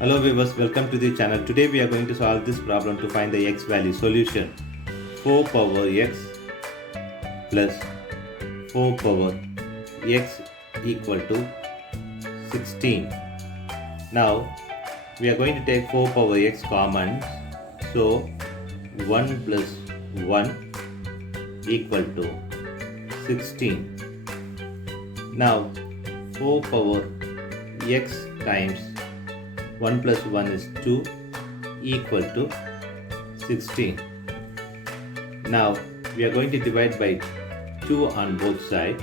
Hello viewers, welcome to the channel. Today we are going to solve this problem to find the x value. Solution: 4 power x plus 4 power x equal to 16. Now we are going to take 4 power x common. So 1 plus 1 equal to 16. Now 4 power x times 1 plus 1 is 2 equal to 16. Now we are going to divide by 2 on both sides.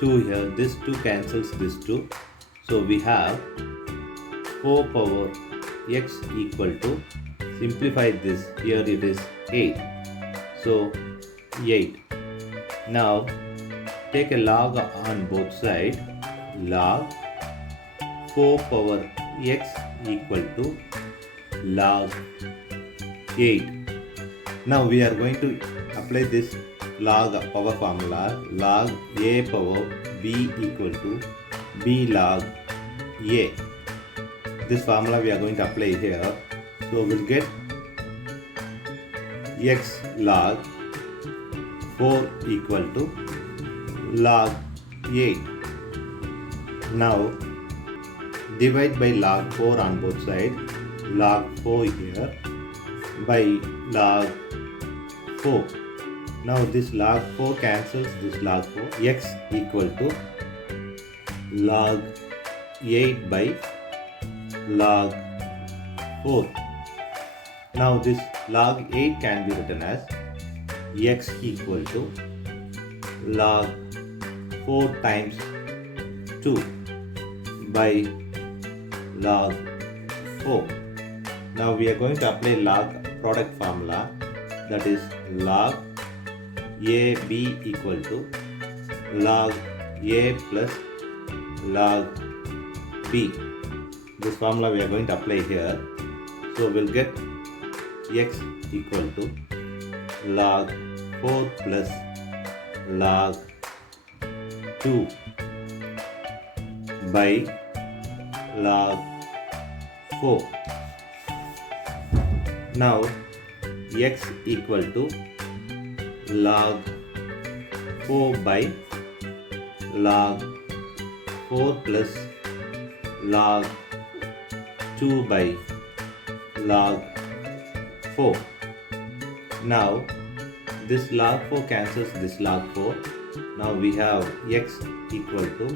2 here, this 2 cancels this 2. So we have 4 power x equal to, simplify this, here it is 8. So 8. Now take a log on both sides. Log 4 power x equal to log 8. Now we are going to apply this log power formula. Log a power b equal to b log a. This formula we are going to apply here. So we'll get x log 4 equal to log 8. Now divide by log 4 on both sides. Log 4 here by log 4. Now this log 4 cancels this log 4. X equal to log 8 by log 4. Now this log 8 can be written as x equal to log 4 times 2 by log 4. Now we are going to apply log product formula, that is log ab equal to log a plus log b. This formula we are going to apply here. So we'll get x equal to log 4 plus log 2 by log 4. Now x equal to log 4 by log 4 plus log 2 by log 4. Now this log 4 cancels this log 4. Now we have x equal to,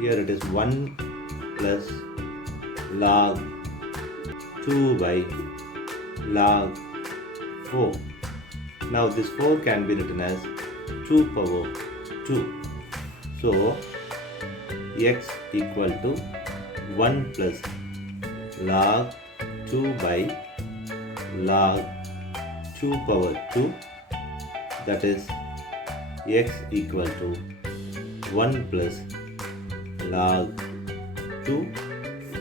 here it is 1 plus log 2 by log 4. Now this 4 can be written as 2 power 2. So x equal to 1 plus log 2 by log 2 power 2, that is x equal to 1 plus log 2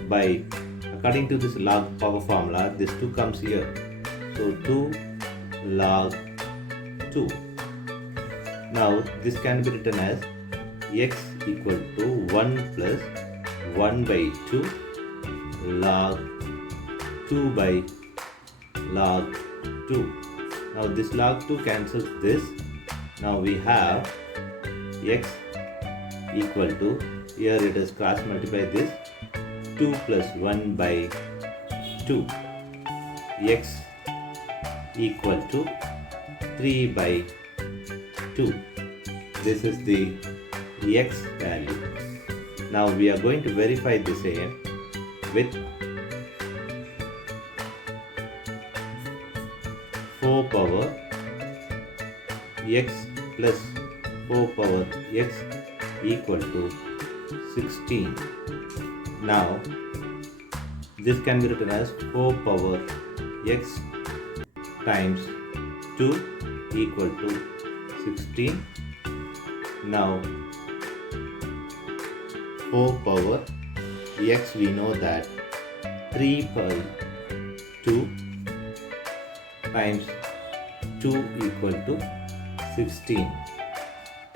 by, according to this log power formula, this 2 comes here. So 2 log 2. Now this can be written as x equal to 1 plus 1 by 2 log 2 by log 2. Now this log 2 cancels this. Now we have x equal to, here it is cross multiply this, 2 plus 1 by 2. X equal to 3 by 2. This is the x value. Now we are going to verify the same with 4 power x plus 4 power x equal to 16. Now this can be written as 4 power x times 2 equal to 16. Now 4 power x, we know that 3 by 2 times 2 equal to 16.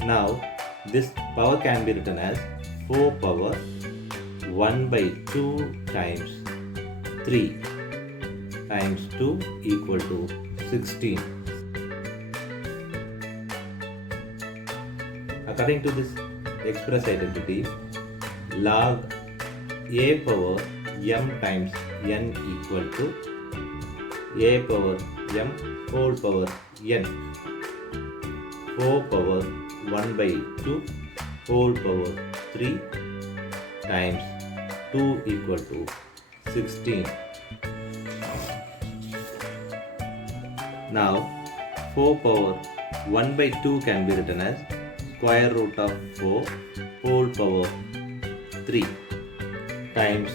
Now this power can be written as 4 power 1 by 2 times 3 times 2 equal to 16. According to this express identity, log a power m times n equal to a power m whole power n 4 power 1 by 2 whole power 3 times 2 equal to 16. Now 4 power 1 by 2 can be written as square root of 4 whole power 3 times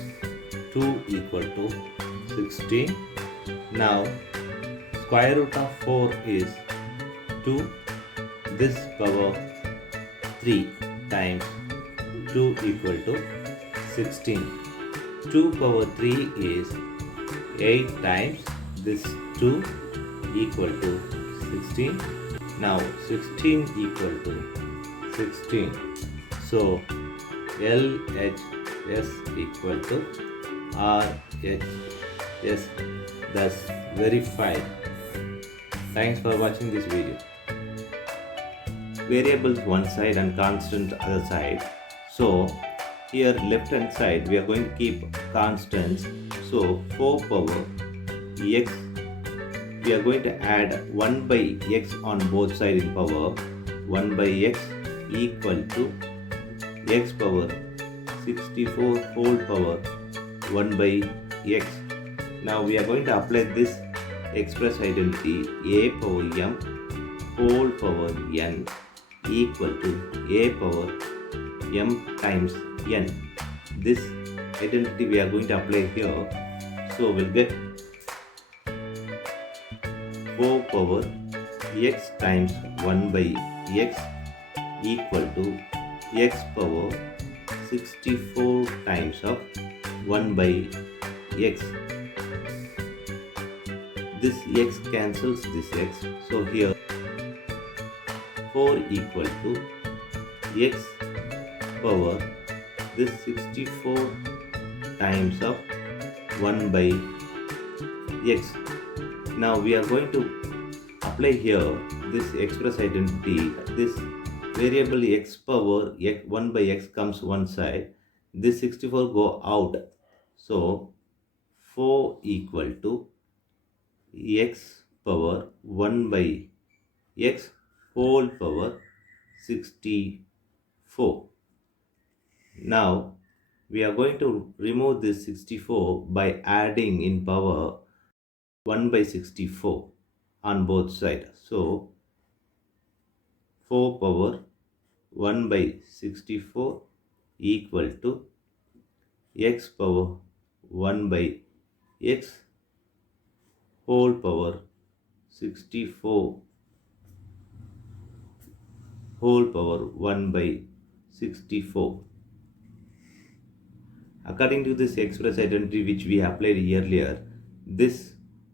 2 equal to 16. Now square root of 4 is 2. This power 3 times 2 equal to 16. 2 power 3 is 8 times this 2 equal to 16. Now 16 equal to 16. So LHS equal to RHS, thus verified. Thanks for watching this video. Variables one side and constant other side. So here left hand side we are going to keep constants. So 4 power x, we are going to add 1 by x on both sides in power. 1 by x equal to x power 64 whole power 1 by x. Now we are going to apply this express identity a power m whole power n equal to a power m times n. This identity we are going to apply here. So we'll get 4 power x times 1 by x equal to x power 64 times of 1 by x. This x cancels this x. So here 4 equal to x power this 64 times of 1 by x. Now we are going to apply here this express identity. This variable x power 1 by x comes one side. This 64 go out. So 4 equal to x power 1 by x whole power 64. Now we are going to remove this 64 by adding in power 1 by 64 on both sides. So 4 power 1 by 64 equal to x power 1 by x whole power 64 whole power 1 by 64. According to this express identity which we applied earlier, this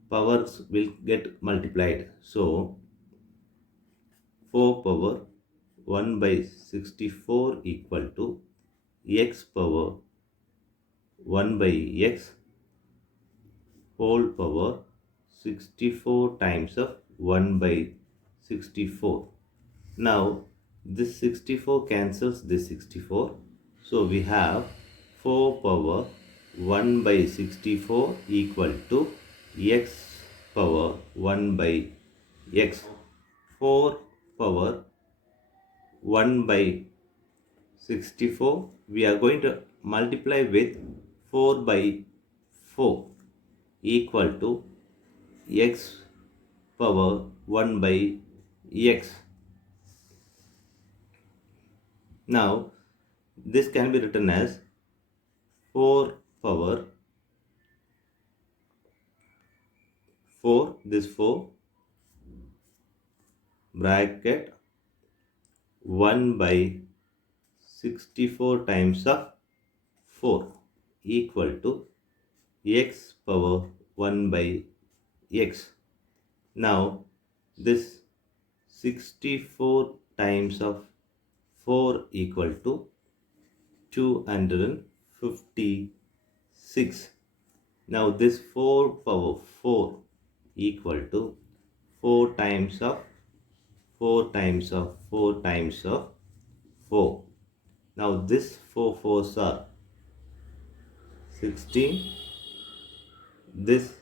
powers will get multiplied. So 4 power 1 by 64 equal to x power 1 by x whole power 64 times of 1 by 64. Now this 64 cancels this 64. So we have 4 power 1 by 64 equal to x power 1 by x. 4 power 1 by 64 we are going to multiply with 4 by 4 equal to x power 1 by x. Now this can be written as 4 power 4, this 4 bracket 1 by 64 times of 4 equal to x power 1 by x. Now this 64 times of 4 equal to 256. Now this 4 power 4 equal to 4 times of 4 times of 4 times of 4. Now this 4 fours are 16. This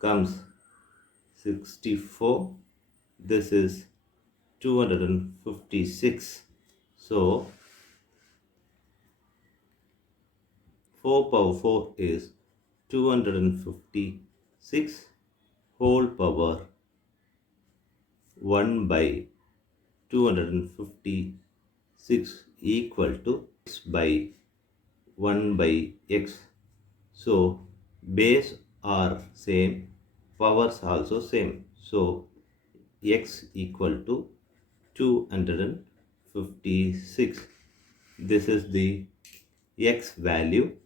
comes 64. This is 256. So 4 power 4 is 256 whole power 1 by 256 equal to x by 1 by x. So base are same, powers also same. So x equal to 256. This is the x value.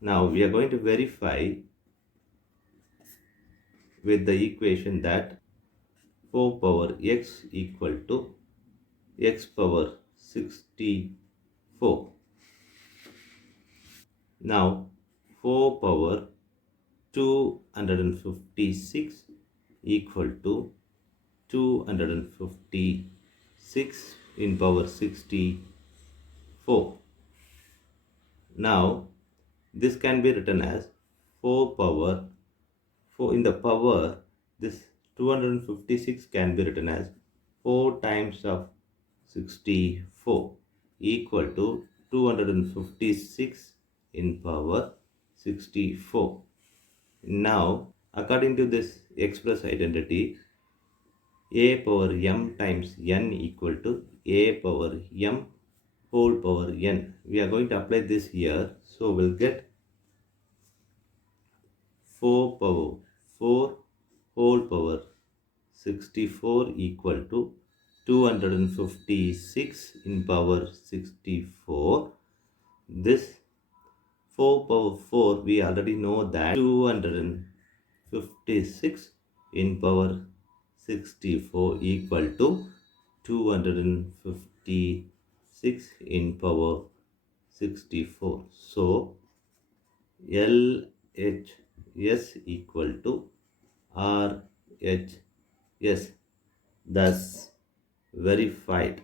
Now we are going to verify with the equation that 4 power x equal to x power 64. Now 4 power 256 equal to 256 in power 64. Now this can be written as 4 power 4 in the power. This 256 can be written as 4 times of 64 equal to 256 in power 64. Now according to this express identity, a power m times n equal to a power m whole power n. We are going to apply this here. So we'll get 4 power 4 whole power 64 equal to 256 in power 64. This 4 power 4 we already know that 256 in power 64 equal to 256 in power 64. So LHS equal to RHS. Thus verified.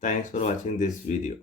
Thanks for watching this video.